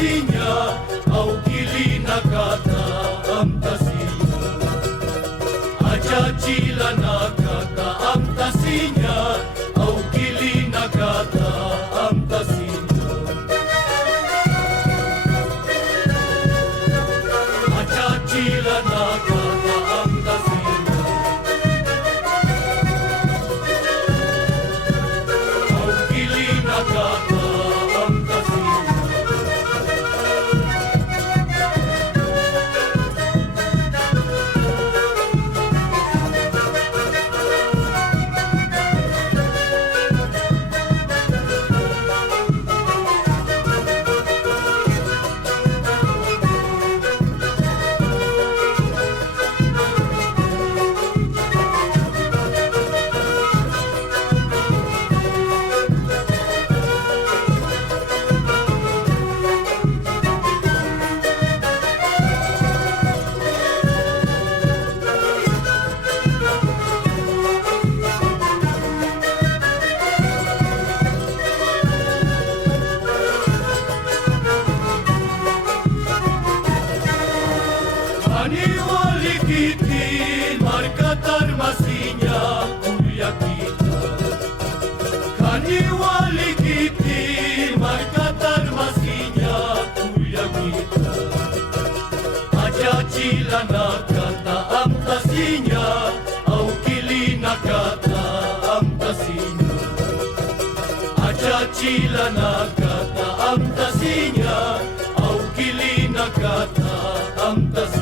tasinya au kilina kata am tasinya aja chilana kata am tasinya au kilina kata am tasinya aja chilana kata am tasinya au kilina kata am tasinya Likitin markatar masinya kuya kita Kaniwa likitin markatar masinya kuya kita Aja chilana kata am tasinya au kilina kata am tasinya Aja chilana kata am tasinya au kilina kata am tasinya